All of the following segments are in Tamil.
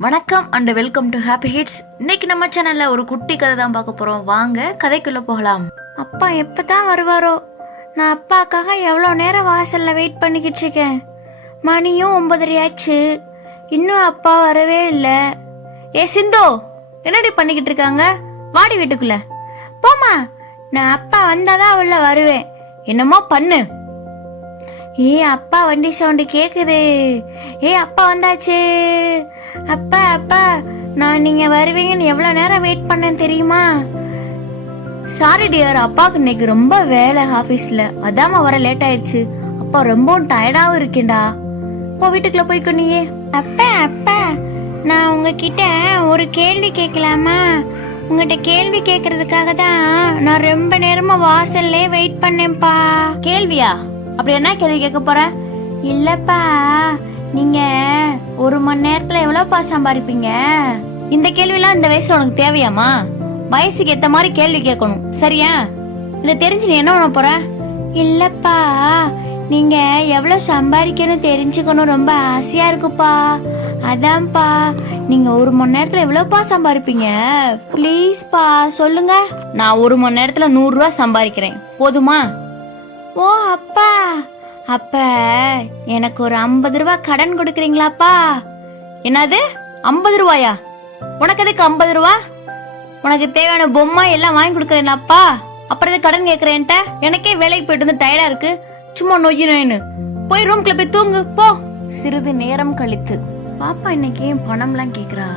வணக்கம் and welcome to happy hits. இன்னைக்கு நம்ம சேனல்ல ஒரு குட்டி கதை தான் பார்க்க போறோம். வாங்க கதைக்குள்ள போகலாம். அப்பா எப்பதான் வருவாரோ? நான் அப்பாக்காக எவ்வளோ நேரம் வாசல்ல வெயிட் பண்ணிக்கிட்டு இருக்கேன். மணியும் 9:30 ஆச்சு, இன்னும் அப்பா வரவே இல்லை. ஏ சிந்தோ, என்னடி பண்ணிக்கிட்டு இருக்காங்க? வாடி வீட்டுக்குள்ள. போமா, நான் அப்பா வந்தாதான் உள்ள வருவேன். என்னமோ பண்ணு. அப்பா வண்டி சவுண்டு கேக்குது. அப்பா வந்தாச்சு. அப்பா அப்பா, நான் நீங்க வருவீங்கன்னு எவ்வளவு நேரம் வெயிட் பண்ணேன் தெரியுமா? சாரி டியர், அப்பாவுக்கு இன்னைக்கு ரொம்ப வேலை ஆபீஸ்ல, அதாம வர லேட் ஆயிடுச்சு. அப்பா ரொம்பவும் டயர்டாவும் இருக்கேன்டா. இப்போ வீட்டுக்குள்ள போய்க்கோ நீயே. அப்பா அப்பா, நான் உங்ககிட்ட ஒரு கேள்வி கேட்கலாமா? உங்ககிட்ட கேள்வி கேட்கறதுக்காக தான் நான் ரொம்ப நேரமா வாசல்லே வெயிட் பண்ணேன்ப்பா. கேள்வியா? அப்படி என்ன கேள்வி கேட்க போற? இல்லப்பா, நீங்க 1 மணி நேரத்துல எவ்வளவுப்பா சம்பாதிப்பீங்க? இந்த கேள்விலாம் இந்த வயசுல உனக்கு தேவையாமா? வயசுக்கு ஏத்த மாதிரி கேள்வி கேட்கணும், சரியா? இத தெரிஞ்சு நீ என்ன பண்ண போற? இல்லப்பா, நீங்க எவ்வளவு சம்பாதிக்கணும் தெரிஞ்சுக்கணும் ரொம்ப ஆசையா இருக்குப்பா. அதான்ப்பா, நீங்க 1 மணி நேரத்துல எவ்வளவுப்பா சம்பாதிப்பீங்க? ப்ளீஸ்ப்பா சொல்லுங்க. நான் 1 மணி நேரத்துல 100 ரூபாய் சம்பாதிக்கிறேன், போதுமா? ஓ அப்பா, அப்ப எனக்கு ஒரு 50 ரூபாய் கடன் கொடுக்கறீங்களாப்பா? என்னது 50 ரூபாயா? உனக்கு எதுக்கு 50 ரூபா? உனக்கு தேவையான பொம்மை எல்லாம் வாங்கி கொடுக்கறேன்ப்பா. அப்புறம் எது கடன் கேக்குறேன்ட்ட? எனக்கே வேலைக்கு போயிட்டு வந்து டயர்டா இருக்கு, சும்மா நொய்யு. போய் ரூம்குள்ள போய் தூங்கு போ. சிறிது நேரம் கழித்து, பாப்பா இன்னைக்கு ஏன் பணம்லாம் கேக்குறா?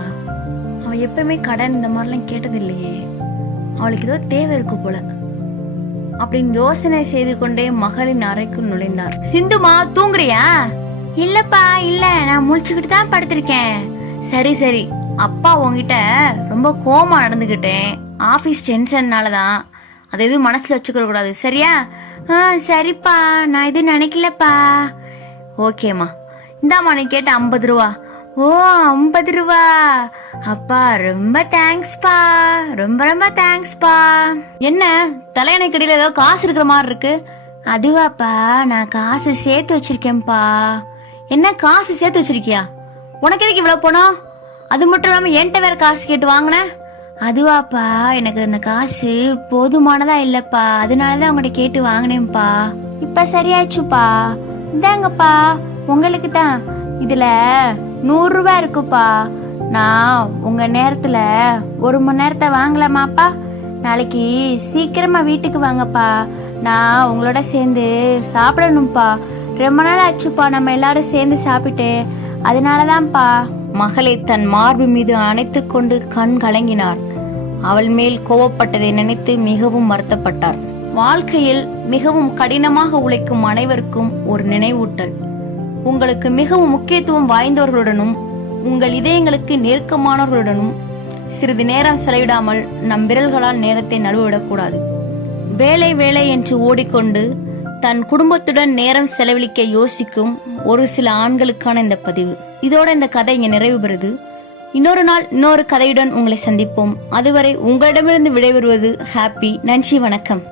அவ எப்பவுமே கடன் இந்த மாதிரிலாம் கேட்டது இல்லையே. அவளுக்கு ஏதோ தேவை இருக்கு போல அப்படின்னு யோசனை செய்து கொண்டே மகளின் அறைக்குள் நுழைந்தார். சிந்துமா, தூங்குறியா? இல்லப்பா இல்ல, நான் முழிச்சுக்கிட்டு தான் படுத்திருக்கேன். சரி சரி, அப்பா உங்ககிட்ட ரொம்ப கோமா நடந்துகிட்டேன். ஆபீஸ் டென்ஷன்னாலதான். அதை எதுவும் மனசுல வச்சுக்க கூடாது, சரியா? சரிப்பா, நான் எதுவும் நினைக்கலப்பா. ஓகேம்மா, இந்தாம்மா நீ கேட்ட 50 ரூபா. ஓ 50 ரூபா? அப்பா ரொம்ப தேங்க்ஸ்பா, ரொம்ப ரொம்ப தேங்க்ஸ்பா. என்ன தலையணை கடையில ஏதோ காசு இருக்கிற மாதிரி இருக்கு? அதுவாப்பா, நான் காசு சேர்த்து வச்சிருக்கேன்ப்பா. என்ன காசு சேர்த்து வச்சிருக்கியா? உனக்கு எதுக்கு இவ்வளவு போனோம்? அது மட்டும் இல்லாம என்கிட்ட வேற காசு கேட்டு வாங்கின? அதுவாப்பா, எனக்கு இந்த காசு போதுமானதா இல்லப்பா, அதனாலதான் உங்ககிட்ட கேட்டு வாங்கினேன்ப்பா. இப்ப சரியாச்சுப்பா. இந்தாங்கப்பா, உங்களுக்கு தான். இதுல 100 ரூபாய் இருக்குப்பா. நான் உங்க நேரத்துல 1 மணி நேரத்தை வாங்கலாமாப்பா? நாளைக்கு சீக்கிரமா வீட்டுக்கு வாங்கப்பா, நான் உங்களோட சேர்ந்து சாப்பிடணும்ப்பா. ரொம்ப நாள் ஆச்சுப்பா நம்ம எல்லாரும் சேர்ந்து சாப்பிட்டு, அதனாலதான்ப்பா. மகளை தன் மார்பு மீது அணைத்து கொண்டு கண் கலங்கினார். அவள் மேல் கோவப்பட்டதை நினைத்து மிகவும் வருத்தப்பட்டார். வாழ்க்கையில் மிகவும் கடினமாக உழைக்கும் அனைவருக்கும் ஒரு நினைவூட்டல். உங்களுக்கு மிகவும் முக்கியத்துவம் வாய்ந்தவர்களுடனும் உங்கள் இதயங்களுக்கு நெருக்கமானவர்களுடனும் சிறிது நேரம் செலவிடாமல் நம் விரல்களால் நேரத்தை நழுவிடக்கூடாது. வேலை வேலை என்று ஓடிக்கொண்டு தன் குடும்பத்துடன் நேரம் செலவழிக்க யோசிக்கும் ஒரு சில ஆண்களுக்கான இந்த பதிவு. இதோட இந்த கதை இங்க நிறைவு பெறுது. இன்னொரு நாள் இன்னொரு கதையுடன் உங்களை சந்திப்போம். அதுவரை உங்களிடமிருந்து விடைபெறுவது ஹாப்பி. நன்றி, வணக்கம்.